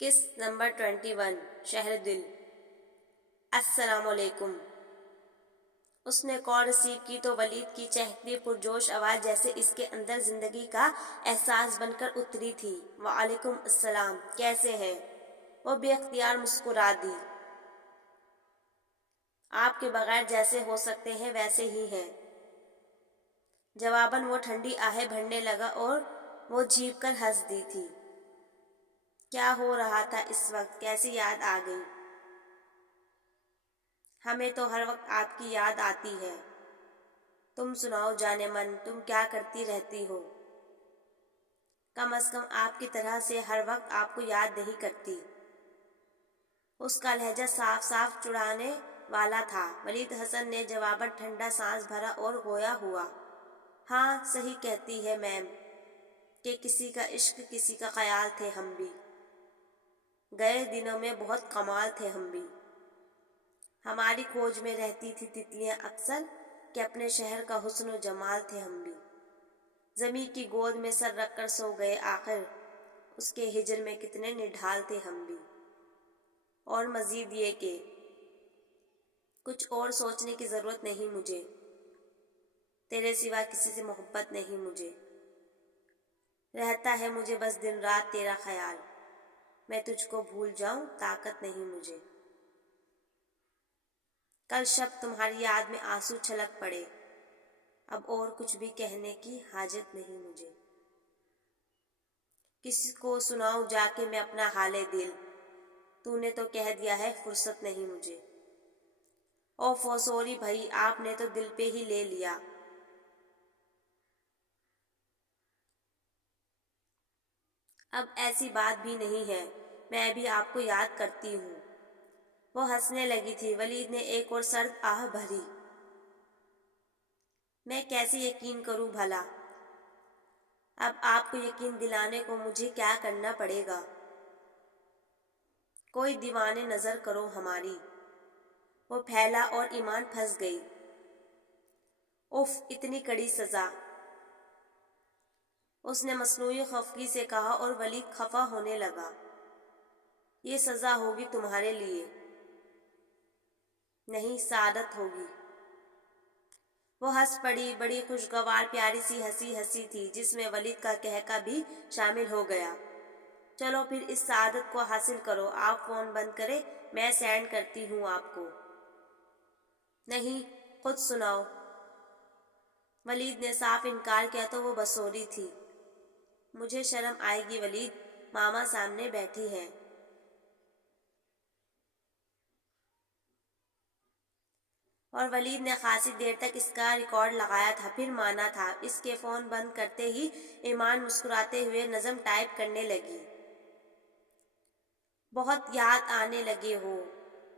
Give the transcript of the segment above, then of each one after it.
قسط نمبر 21 شہر دل۔ السلام علیکم۔ اس نے کال ریسیو کی تو ولید کی چہکتی پرجوش آواز جیسے اس کے اندر زندگی کا احساس بن کر اتری تھی۔ وعلیکم السلام، کیسے ہیں؟ وہ بے اختیار مسکرا دی۔ آپ کے بغیر جیسے ہو سکتے ہیں ویسے ہی ہیں۔ جواباً وہ ٹھنڈی آہیں بھرنے لگا اور وہ جھیپ کر ہنس دی تھی۔ کیا ہو رہا تھا اس وقت؟ کیسی یاد آ گئی؟ ہمیں تو ہر وقت آپ کی یاد آتی ہے۔ تم سناؤ جانے من، تم کیا کرتی رہتی ہو؟ کم از کم آپ کی طرح سے ہر وقت آپ کو یاد نہیں کرتی۔ اس کا لہجہ صاف صاف چڑانے والا تھا۔ ولید حسن نے جواباً ٹھنڈا سانس بھرا اور گویا ہوا۔ ہاں صحیح کہتی ہے میم کہ کسی کا عشق کسی کا خیال تھے ہم بھی۔ گئے دنوں میں بہت کمال تھے ہم بھی۔ ہماری کھوج میں رہتی تھی تتلیاں اکثر کہ اپنے شہر کا حسن و جمال تھے ہم بھی۔ زمیں کی گود میں سر رکھ کر سو گئے آخر اس کے ہجر میں کتنے نڈھال تھے ہم بھی۔ اور مزید یہ کہ کچھ اور سوچنے کی ضرورت نہیں مجھے، تیرے سوا کسی سے محبت نہیں مجھے۔ رہتا ہے مجھے بس دن رات تیرا خیال، میں تجھ کو بھول جاؤں طاقت نہیں مجھے۔ کل شب تمہاری یاد میں آنسو چھلک پڑے، اب اور کچھ بھی کہنے کی حاجت نہیں مجھے۔ کسی کو سناؤں جا کے میں اپنا حال دل، تو نے تو کہہ دیا ہے فرصت نہیں مجھے۔ اوفو سوری بھائی، آپ نے تو دل پہ ہی لے لیا۔ اب ایسی بات بھی نہیں ہے، میں بھی آپ کو یاد کرتی ہوں۔ وہ ہنسنے لگی تھی۔ ولید نے ایک اور سرد آہ بھری۔ میں کیسے یقین کروں بھلا؟ اب آپ کو یقین دلانے کو مجھے کیا کرنا پڑے گا؟ کوئی دیوانے نظر کرو ہماری۔ وہ پھیلا اور ایمان پھنس گئی۔ اف، اتنی کڑی سزا! اس نے مصنوعی خفگی سے کہا اور ولید خفا ہونے لگا۔ یہ سزا ہوگی تمہارے لیے، نہیں سعادت ہوگی۔ وہ ہنس پڑی، بڑی خوشگوار پیاری سی ہنسی ہنسی تھی جس میں ولید کا کہکا بھی شامل ہو گیا۔ چلو پھر اس سعادت کو حاصل کرو، آپ فون بند کریں، میں سینڈ کرتی ہوں آپ کو۔ نہیں، خود سناؤ۔ ولید نے صاف انکار کیا تو وہ بسوری تھی۔ مجھے شرم آئے گی ولید، ماما سامنے بیٹھی ہیں۔ اور ولید نے خاصی دیر تک اس کا ریکارڈ لگایا تھا، پھر مانا تھا۔ اس کے فون بند کرتے ہی ایمان مسکراتے ہوئے نظم ٹائپ کرنے لگی۔ بہت یاد آنے لگے ہو،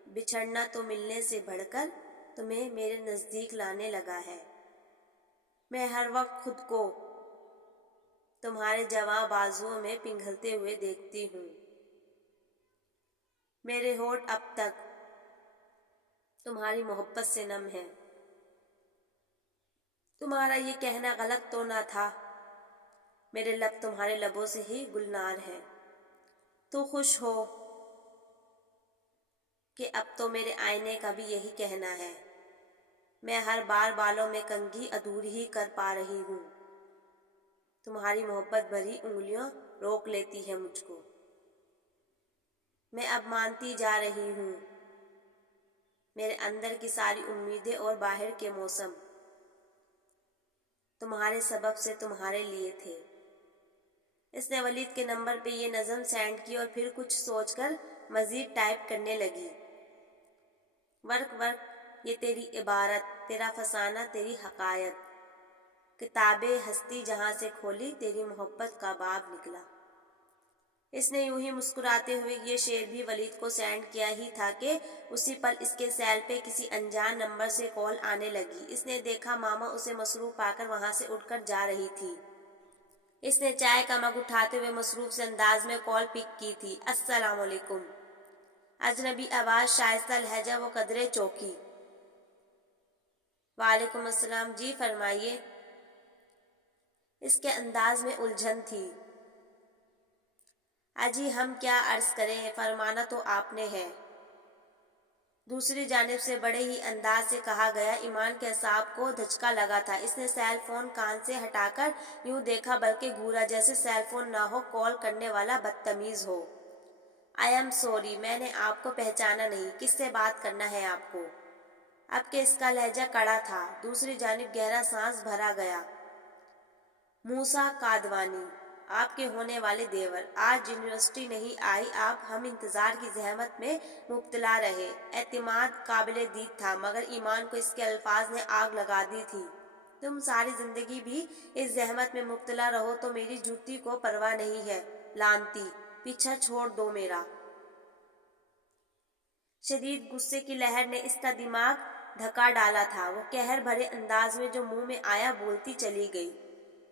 بچھڑنا تو ملنے سے بڑھ کر تمہیں میرے نزدیک لانے لگا ہے۔ میں ہر وقت خود کو تمہارے جواں بازوؤں میں پنگھلتے ہوئے دیکھتی ہوں۔ میرے ہونٹ اب تک تمہاری محبت سے نم ہے۔ تمہارا یہ کہنا غلط تو نہ تھا، میرے لب تمہارے لبوں سے ہی گلنار ہیں۔ تو خوش ہو کہ اب تو میرے آئینے کا بھی یہی کہنا ہے۔ میں ہر بار بالوں میں کنگھی ادھوری ہی کر پا رہی ہوں۔ تمہاری محبت بھری انگلیاں روک لیتی ہیں مجھ کو۔ میں اب مانتی جا رہی ہوں، میرے اندر کی ساری امیدیں اور باہر کے موسم تمہارے سبب سے تمہارے لیے تھے۔ اس نے ولید کے نمبر پہ یہ نظم سینڈ کی اور پھر کچھ سوچ کر مزید ٹائپ کرنے لگی۔ ورق ورق یہ تیری عبارت، تیرا فسانہ تیری حقائق، کتاب ہستی جہاں سے کھولی تیری محبت کا باب نکلا۔ اس نے یوں ہی مسکراتے ہوئے یہ شعر بھی ولید کو سینڈ کیا ہی تھا کہ اسی پل اس کے سیل پہ کسی انجان نمبر سے کال آنے لگی۔ اس نے دیکھا ماما اسے مصروف پا کر وہاں سے اٹھ کر جا رہی تھی۔ اس نے چائے کا مگ اٹھاتے ہوئے مصروف سے انداز میں کال پک کی تھی۔ السلام علیکم۔ اجنبی آواز، شائستہ لہجہ، وہ قدرے چوکی۔ وعلیکم السلام، جی فرمائیے۔ اس کے انداز میں الجھن تھی۔ اجی ہم کیا عرض کریں، فرمانا تو آپ نے ہے۔ دوسری جانب سے بڑے ہی انداز سے کہا گیا۔ ایمان کے اعصاب کو دھچکا لگا تھا۔ اس نے سیل فون کان سے ہٹا کر یوں دیکھا، بلکہ گھورا جیسے سیل فون نہ ہو، کال کرنے والا بدتمیز ہو۔ آئی ایم سوری، میں نے آپ کو پہچانا نہیں۔ کس سے بات کرنا ہے آپ کو؟ اب کہ اس کا لہجہ کڑا تھا، دوسری جانب گہرا سانس بھرا گیا۔ موسیٰ قادوانی، آپ کے ہونے والے دیور، آج یونیورسٹی نہیں آئی۔ آپ ہم انتظار کی زحمت میں مبتلا رہے۔ اعتماد قابل دید تھا، مگر ایمان کو اس کے الفاظ نے آگ لگا دی تھی۔ تم ساری زندگی بھی اس زحمت میں مبتلا رہو تو میری جوتی کو پرواہ نہیں ہے، لعنتی، پیچھا چھوڑ دو میرا۔ شدید غصے کی لہر نے اس کا دماغ دھکا ڈالا تھا۔ وہ قہر بھرے انداز میں جو منہ میں آیا بولتی چلی گئی۔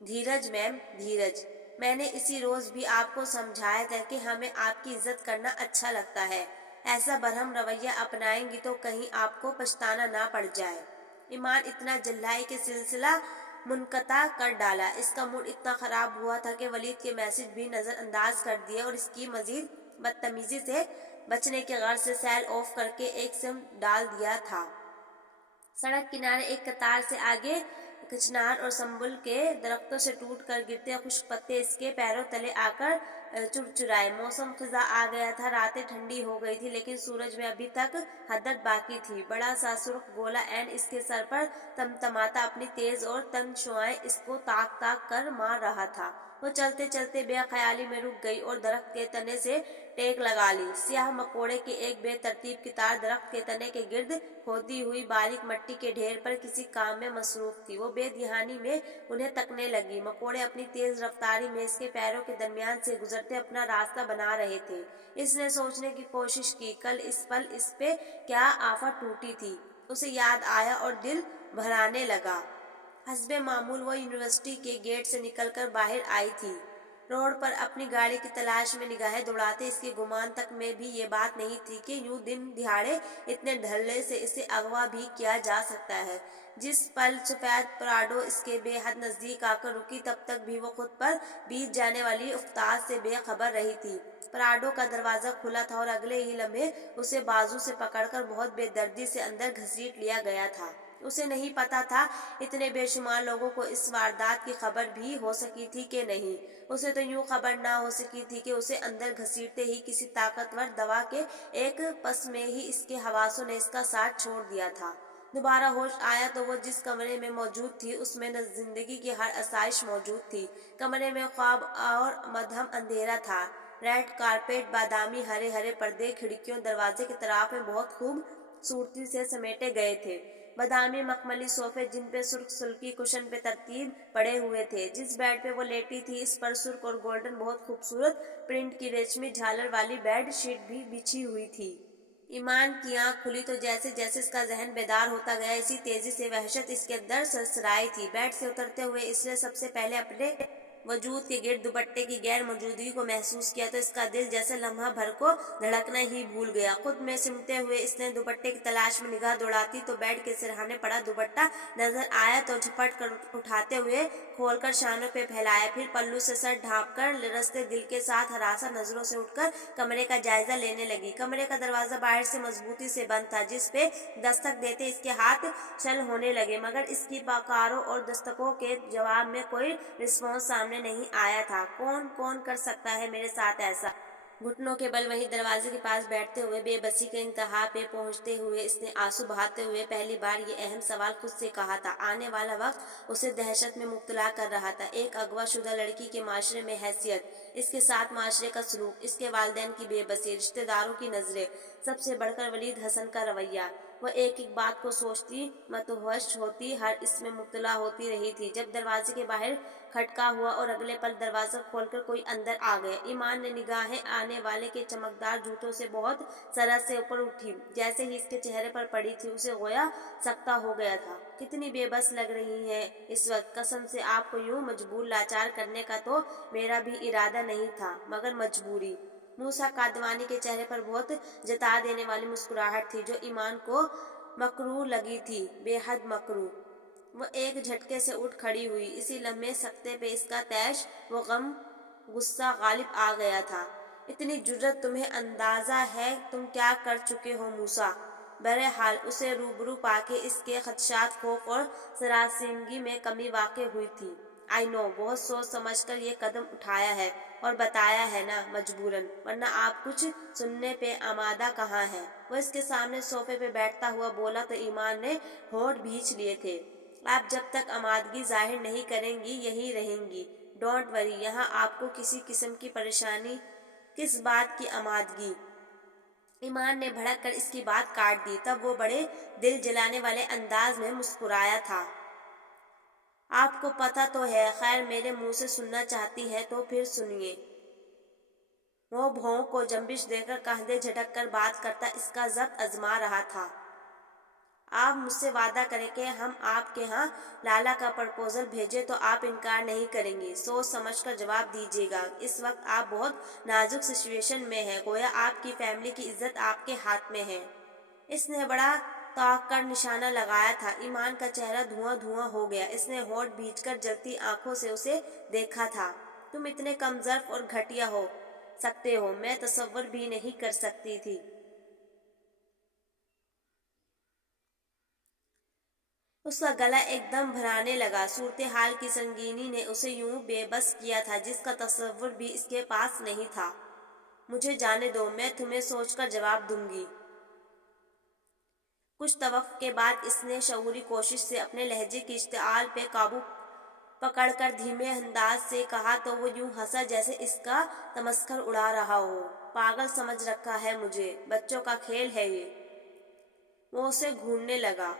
دھیرج میم، دھیرج، میں نے اسی روز بھی آپ کو سمجھایا تھا کہ ہمیں آپ کی عزت کرنا اچھا لگتا ہے۔ ایسا برہم رویہ اپنائیں گی تو کہیں آپ کو پچھتانا نہ پڑ جائے۔ ایمان اتنا جھلائی کہ سلسلہ منقطع کر ڈالا۔ اس کا موڈ اتنا خراب ہوا تھا کہ ولید کے میسج بھی نظر انداز کر دیے اور اس کی مزید بدتمیزی سے بچنے کے غرض سے سیل آف کر کے ایک سم ڈال دیا تھا۔ سڑک کنارے ایک قطار سے آگے کچنار اور سنبل کے درختوں سے ٹوٹ کر گرتے خشک پتے اس کے پیروں تلے آ کر چرچرائے۔ موسم خزاں آ گیا تھا، راتیں ٹھنڈی ہو گئی تھی، لیکن سورج میں ابھی تک حدت باقی تھی۔ بڑا سا سرخ گولا عین اس کے سر پر تمتماتا اپنی تیز اور تند شعاعیں اس کو تاک تاک کر مار رہا تھا۔ وہ چلتے چلتے بے خیالی میں رک گئی اور درخت کے تنے سے ٹیک لگا لی۔ سیاہ مکوڑے کی ایک بے ترتیب قطار درخت کے تنے کے گرد کھودی ہوئی باریک مٹی کے ڈھیر پر کسی کام میں مصروف تھی۔ وہ بے دھیانی میں انہیں تکنے لگی۔ مکوڑے اپنی تیز رفتاری میں اس کے پیروں کے درمیان سے گزرتے اپنا راستہ بنا رہے تھے۔ اس نے سوچنے کی کوشش کی، کل اس پل اس پہ کیا آفت ٹوٹی تھی۔ اسے یاد آیا اور دل بھرانے لگا۔ حسب معمول وہ یونیورسٹی کے گیٹ سے نکل کر باہر آئی تھی۔ روڈ پر اپنی گاڑی کی تلاش میں نگاہیں دوڑاتے اس کے گمان تک میں بھی یہ بات نہیں تھی کہ یوں دن دہاڑے اتنے دھڑلے سے اسے اغوا بھی کیا جا سکتا ہے۔ جس پل سفید پراڈو اس کے بے حد نزدیک آ کر رکی، تب تک بھی وہ خود پر بیت جانے والی افتاد سے بے خبر رہی تھی۔ پراڈو کا دروازہ کھلا تھا اور اگلے ہی لمحے اسے بازو سے پکڑ کر بہت بے دردی سے اندر گھسیٹ لیا گیا تھا۔ اسے نہیں پتا تھا اتنے بے شمار لوگوں کو اس واردات کی خبر بھی ہو سکی تھی کہ نہیں۔ اسے تو یوں خبر نہ ہو سکی تھی کہ اسے اندر گھسیٹتے ہی کسی طاقتور دوا کے ایک پس میں ہی اس کے حواسوں نے اس کا ساتھ چھوڑ دیا تھا۔ دوبارہ ہوش آیا تو وہ جس کمرے میں موجود تھی اس میں زندگی کی ہر آسائش موجود تھی۔ کمرے میں خواب اور مدھم اندھیرا تھا۔ ریڈ کارپیٹ، بادامی ہرے ہرے پردے کھڑکیوں دروازے کے طراف میں بہت خوبصورتی سے سمیٹے گئے تھے۔ بادامی مخملی صوفے جن پہ سرخ سلکی کشن پہ ترتیب پڑے ہوئے تھے۔ جس بیڈ پہ وہ لیٹی تھی اس پر سرخ اور گولڈن بہت خوبصورت پرنٹ کی ریشمی جھالر والی بیڈ شیٹ بھی بچھی ہوئی تھی۔ ایمان کی آنکھ کھلی تو جیسے جیسے اس کا ذہن بیدار ہوتا گیا اسی تیزی سے وحشت اس کے اندر سرسرائی تھی۔ بیڈ سے اترتے ہوئے اس نے سب سے پہلے اپنے وجود کے گرد دوپٹے کی غیر موجودگی کو محسوس کیا تو اس کا دل جیسے لمحہ بھر کو دھڑکنا ہی بھول گیا۔ خود میں سمٹے ہوئے اس نے دوپٹے کی تلاش میں نگاہ دوڑاتی تو بیڈ کے سرہانے پڑا دوپٹہ نظر آیا تو جھپٹ کر اٹھاتے ہوئے کھول کر شانوں پہ پھیلایا، پھر پلو سے سر ڈھانپ کر لرزتے دل کے ساتھ ہراساں نظروں سے اٹھ کر کمرے کا جائزہ لینے لگی۔ کمرے کا دروازہ باہر سے مضبوطی سے بند تھا، جس پہ دستک دیتے اس کے ہاتھ شل ہونے لگے، مگر اس کی پکاروں اور دستکوں کے جواب میں کوئی رسپانس سامنے نہیں آیا تھا۔ کون کر سکتا ہے میرے ساتھ ایسا؟ گھٹنوں کے بل وہیں دروازے کے پاس بیٹھتے ہوئے بے بسی کے انتہا پہ پہنچتے ہوئے اس نے آنسو بہاتے ہوئے پہلی بار یہ اہم سوال خود سے کہا تھا۔ آنے والا وقت اسے دہشت میں مبتلا کر رہا تھا۔ ایک اغوا شدہ لڑکی کے معاشرے میں حیثیت، اس کے ساتھ معاشرے کا سلوک، اس کے والدین کی بے بسی، رشتہ داروں کی نظریں، سب سے بڑھ کر ولید حسن کا رویہ۔ وہ ایک ایک بات کو سوچتی، متوحش ہوتی، ہر اس میں مبتلا ہوتی رہی تھی، جب دروازے کے باہر کھٹکا ہوا اور اگلے پل دروازہ کھول کر کوئی اندر آ گیا۔ ایمان نے نگاہیں آنے والے کے چمکدار جوتوں سے بہت سرعت سے اوپر اٹھی۔ جیسے ہی اس کے چہرے پر پڑی تھی اسے گویا سکتہ ہو گیا تھا۔ کتنی بے بس لگ رہی ہیں اس وقت، قسم سے آپ کو یوں مجبور لاچار کرنے کا تو میرا بھی ارادہ نہیں تھا، مگر مجبوری۔ موسیٰ قادوانی کے چہرے پر بہت جتا دینے والی مسکراہٹ تھی جو ایمان کو مکروہ لگی تھی، بے حد مکروہ۔ وہ ایک جھٹکے سے اٹھ کھڑی ہوئی۔ اسی لمحے سکتے پہ اس کا طیش و غم غصہ غالب آ گیا تھا۔ اتنی جرت تمہیں اندازہ ہے تم کیا کر چکے ہو موسیٰ؟ بہرحال اسے روبرو پا کے اس کے خدشات، خوف اور سراسیمگی میں کمی واقع ہوئی تھی۔ آئی نو، بہت سوچ سمجھ کر یہ قدم اٹھایا ہے اور بتایا ہے نا، مجبوراً، ورنہ آپ کچھ سننے پہ آمادہ کہاں ہیں؟ وہ اس کے سامنے صوفے پہ بیٹھتا ہوا بولا تو ایمان نے ہونٹ بھینچ لیے تھے۔ آپ جب تک آمادگی ظاہر نہیں کریں گی یہیں رہیں گی۔ ڈونٹ وری، یہاں آپ کو کسی قسم کی پریشانی۔ کس بات کی آمادگی؟ ایمان نے بھڑک کر اس کی بات کاٹ دی۔ تب وہ بڑے دل جلانے والے انداز میں مسکرایا تھا۔ آپ کو پتہ تو ہے، خیر میرے منہ سے سننا چاہتی ہیں تو پھر سنیے۔ وہ بھوؤں کو جنبش دے کر کندھے جھٹک کر بات کرتا اس کا ضبط آزما رہا تھا۔ آپ مجھ سے وعدہ کریں کہ ہم آپ کے ہاں لالا کا پرپوزل بھیجیں تو آپ انکار نہیں کریں گے۔ سوچ سمجھ کر جواب دیجیے گا۔ اس وقت آپ بہت نازک سچویشن میں ہیں، گویا آپ کی فیملی کی عزت آپ کے ہاتھ میں ہے۔ اس نے بڑا توق کر نشانہ لگایا تھا۔ ایمان کا چہرہ دھواں دھواں ہو گیا۔ اس نے ہونٹ بھینچ کر جلتی آنکھوں سے اسے دیکھا تھا۔ تم اتنے کم ظرف اور گھٹیا ہو سکتے ہو، میں تصور بھی نہیں کر سکتی تھی۔ اس کا گلا ایک دم بھرانے لگا۔ صورتحال کی سنگینی نے اسے یوں بے بس کیا تھا جس کا تصور بھی اس کے پاس نہیں تھا۔ مجھے جانے دو، میں تمہیں سوچ کر جواب دوں گی۔ کچھ توقع کے بعد اس نے شعوری کوشش سے اپنے لہجے کی اشتعال پہ قابو پکڑ کر دھیمے انداز سے کہا تو وہ یوں ہنسا جیسے اس کا تمسخر اڑا رہا ہو۔ پاگل سمجھ رکھا ہے مجھے، بچوں کا کھیل ہے یہ۔ وہ اسے گھورنے لگا،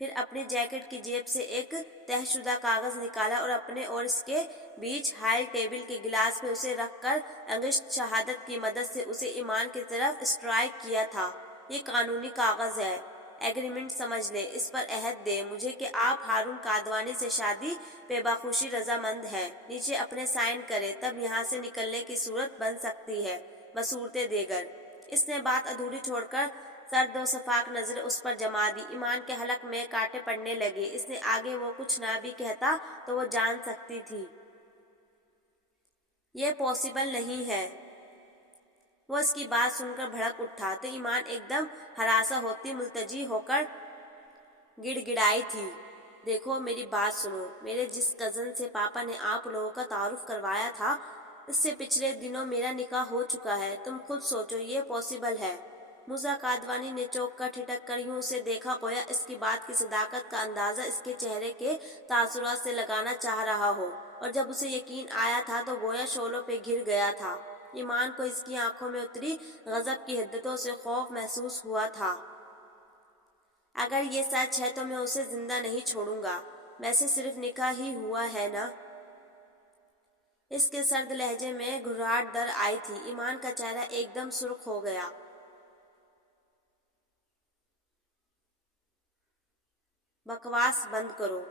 پھر اپنی جیکٹ کی جیب سے ایک تہہ شدہ کاغذ نکالا اور اپنے اور اس کے بیچ ہائی ٹیبل کے گلاس پہ اسے رکھ کر انگشت شہادت کی مدد سے اسے ایمان کی طرف اسٹرائیک کیا تھا۔ یہ قانونی کاغذ ہے، ایگریمنٹ سمجھ لیں، اس پر عہد دیں مجھے کہ آپ ہارون کادوانی سے شادی پہ بخوشی رضامند ہیں۔ نیچے اپنے سائن کریں، تب یہاں سے نکلنے کی صورت بن سکتی ہے بصورت دیگر۔ اس نے بات ادھوری چھوڑ کر سرد و شفاف نظریں اس پر جما دی۔ ایمان کے حلق میں کانٹے پڑنے لگے۔ اس نے آگے وہ کچھ نہ بھی کہتا تو وہ جان سکتی تھی یہ پاسبل نہیں ہے۔ وہ اس کی بات سن کر بھڑک اٹھا تو ایمان ایک دم ہراساں ہوتی ملتجی ہو کر گڑ گڑائی تھی۔ دیکھو میری بات سنو، میرے جس کزن سے پاپا نے آپ لوگوں کا تعارف کروایا تھا اس سے پچھلے دنوں میرا نکاح ہو چکا ہے۔ تم خود سوچو یہ پاسبل ہے؟ موسیٰ کادوانی نے چونک کر ٹھٹک کر یوں اسے دیکھا گویا اس کی بات کی صداقت کا اندازہ اس کے چہرے کے تاثرات سے لگانا چاہ رہا ہو، اور جب اسے یقین آیا تھا تو گویا شعلوں پہ گر گیا تھا۔ ایمان کو اس کی آنکھوں میں اتری غضب کی حدتوں سے خوف محسوس ہوا تھا۔ اگر یہ سچ ہے تو میں اسے زندہ نہیں چھوڑوں گا۔ ویسے صرف نکاح ہی ہوا ہے نا؟ اس کے سرد لہجے میں گھبراہٹ در آئی تھی۔ ایمان کا چہرہ ایک دم سرخ ہو گیا۔ بکواس بند کرو۔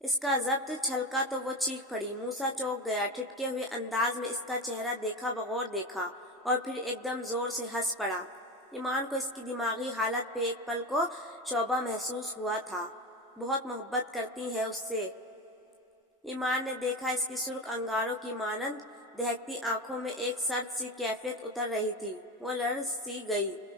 اس کا ضبط چھلکا تو وہ چیخ پڑی۔ موسیٰ چونک گیا، ٹھٹکے ہوئے انداز میں اس کا چہرہ دیکھا بغور دیکھا اور پھر ایک دم زور سے ہنس پڑا۔ ایمان کو اس کی دماغی حالت پہ ایک پل کو شعبہ محسوس ہوا تھا۔ بہت محبت کرتی ہے اس سے؟ ایمان نے دیکھا اس کی سرخ انگاروں کی مانند دہکتی آنکھوں میں ایک سرد سی کیفیت اتر رہی تھی۔ وہ لرز سی گئی۔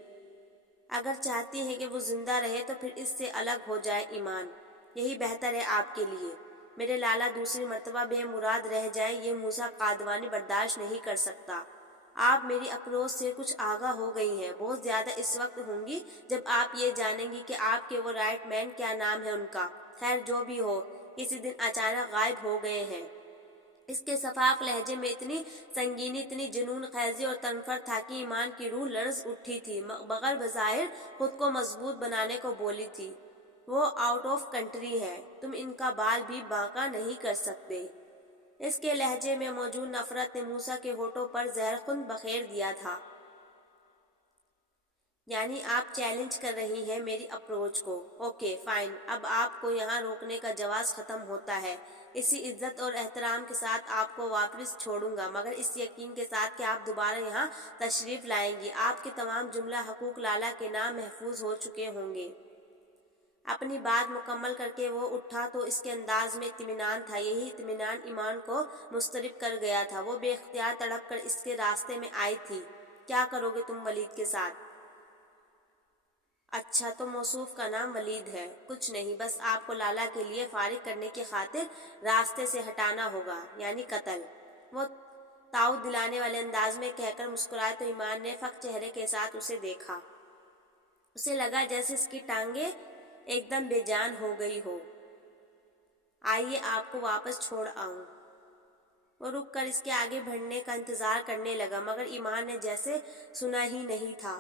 اگر چاہتی ہیں کہ وہ زندہ رہے تو پھر اس سے الگ ہو جائے ایمان، یہی بہتر ہے آپ کے لیے۔ میرے لالا دوسری مرتبہ بے مراد رہ جائے یہ موسیٰ کادوانی برداشت نہیں کر سکتا۔ آپ میری اپروچ سے کچھ آگاہ ہو گئی ہیں، بہت زیادہ اس وقت ہوں گی جب آپ یہ جانیں گی کہ آپ کے وہ رائٹ مین کیا نام ہے ان کا۔ خیر جو بھی ہو، کسی دن اچانک غائب ہو گئے ہیں۔ اس کے شفاف لہجے میں اتنی سنگینی، اتنی جنون خیزی اور تنفر تھا کہ ایمان کی روح لرز اٹھی تھی، مگر بظاہر خود کو مضبوط بنانے کو بولی تھی، وہ آؤٹ آف کنٹری ہے، تم ان کا بال بھی باںکا نہیں کر سکتے۔ اس کے لہجے میں موجود نفرت نے موسیٰ کے ہونٹوں پر زہر خون بکھیر دیا تھا۔ یعنی آپ چیلنج کر رہی ہیں میری اپروچ کو؟ اوکے فائن، اب آپ کو یہاں روکنے کا جواز ختم ہوتا ہے۔ اسی عزت اور احترام کے ساتھ آپ کو واپس چھوڑوں گا، مگر اس یقین کے ساتھ کہ آپ دوبارہ یہاں تشریف لائیں گی۔ آپ کے تمام جملہ حقوق لالا کے نام محفوظ ہو چکے ہوں گے۔ اپنی بات مکمل کر کے وہ اٹھا تو اس کے انداز میں اطمینان تھا، یہی اطمینان ایمان کو مضطرب کر گیا تھا۔ وہ بے اختیار تڑپ کر اس کے راستے میں آئی تھی۔ کیا کرو گے تم ولید کے ساتھ؟ اچھا، تو موصوف کا نام ولید ہے؟ کچھ نہیں، بس آپ کو لالا کے لیے فارغ کرنے کی خاطر راستے سے ہٹانا ہوگا، یعنی قتل۔ وہ تعاون دلانے والے انداز میں کہہ کر مسکرائے تو ایمان نے فق چہرے کے ساتھ اسے دیکھا۔ اسے لگا جیسے اس کی ٹانگیں ایک دم بے جان ہو گئی ہو۔ آئیے آپ کو واپس چھوڑ آؤں۔ وہ رک کر اس کے آگے بڑھنے کا انتظار کرنے لگا، مگر ایمان نے جیسے سنا ہی نہیں تھا۔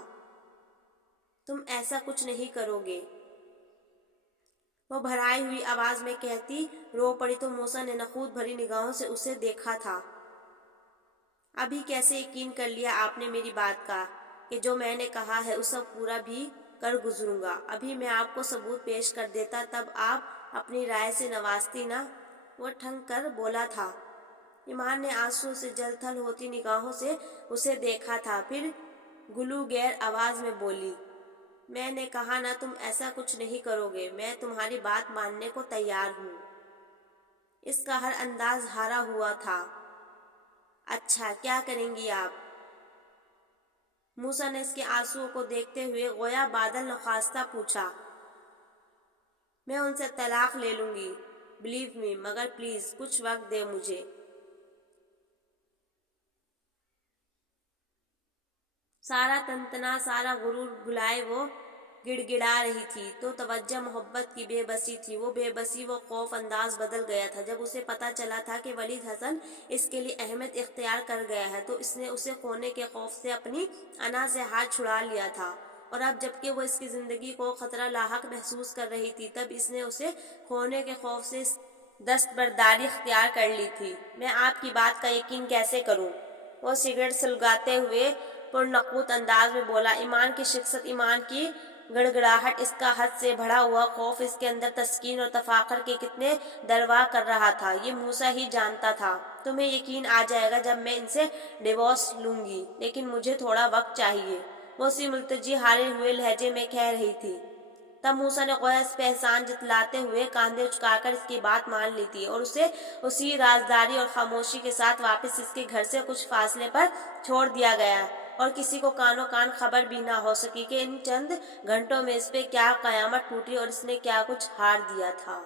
تم ایسا کچھ نہیں کرو گے، وہ بھرائی ہوئی آواز میں کہتی رو پڑی تو موسیٰ نے نخوت بھری نگاہوں سے اسے دیکھا تھا۔ ابھی کیسے یقین کر لیا آپ نے میری بات کا کہ جو میں نے کہا ہے اس وقت پورا بھی کر گزروں گا؟ ابھی میں آپ کو ثبوت پیش کر دیتا تب آپ اپنی رائے سے نوازتی نا، وہ ٹھنک کر بولا تھا۔ ایمان نے آنسو سے جل تھل ہوتی نگاہوں سے اسے دیکھا تھا، پھر گلوگیر آواز میں بولی، میں نے کہا نا تم ایسا کچھ نہیں کرو گے، میں تمہاری بات ماننے کو تیار ہوں۔ اس کا ہر انداز ہارا ہوا تھا۔ اچھا، کیا کریں گی آپ؟ موسیٰ نے اس کے آنسوؤں کو دیکھتے ہوئے گویا بادل نخواستہ پوچھا۔ میں ان سے طلاق لے لوں گی، بلیو می، مگر پلیز کچھ وقت دے مجھے۔ سارا تنتنا، سارا غرور بھلائے وہ گڑ گڑا رہی تھی تو توجہ محبت کی بے بسی تھی۔ وہ بے بسی، وہ خوف انداز بدل گیا تھا۔ جب اسے پتہ چلا تھا کہ ولید حسن اس کے لیے اہمیت اختیار کر گیا ہے تو اس نے اسے کھونے کے خوف سے اپنی انا سے ہاتھ چھڑا لیا تھا، اور اب جبکہ وہ اس کی زندگی کو خطرہ لاحق محسوس کر رہی تھی تب اس نے اسے کھونے کے خوف سے دستبرداری اختیار کر لی تھی۔ میں آپ کی بات کا یقین کیسے کروں؟ وہ سگریٹ سلگاتے ہوئے پرنکوت انداز میں بولا۔ ایمان کی شکست، ایمان کی گڑ گڑاہٹ، اس کا حد سے بڑھا ہوا خوف اس کے اندر تسکین اور تفاخر کے کتنے دروا کر رہا تھا یہ موسیٰ ہی جانتا تھا۔ تمہیں یقین آ جائے گا جب میں ان سے ڈیورس لوں گی، لیکن مجھے تھوڑا وقت چاہیے، وہ اسی ملتجی ہارے ہوئے لہجے میں کہہ رہی تھی۔ تب موسیٰ نے گویا اس پہ احسان جتلاتے ہوئے کاندھے اچکا کر اس کی بات مان لی تھی، اور اسے اسی رازداری اور خاموشی کے ساتھ واپس اس کے گھر سے کچھ فاصلے پر چھوڑ دیا گیا، اور کسی کو کانوں کان خبر بھی نہ ہو سکی کہ ان چند گھنٹوں میں اس پہ کیا قیامت ٹوٹی اور اس نے کیا کچھ ہار دیا تھا۔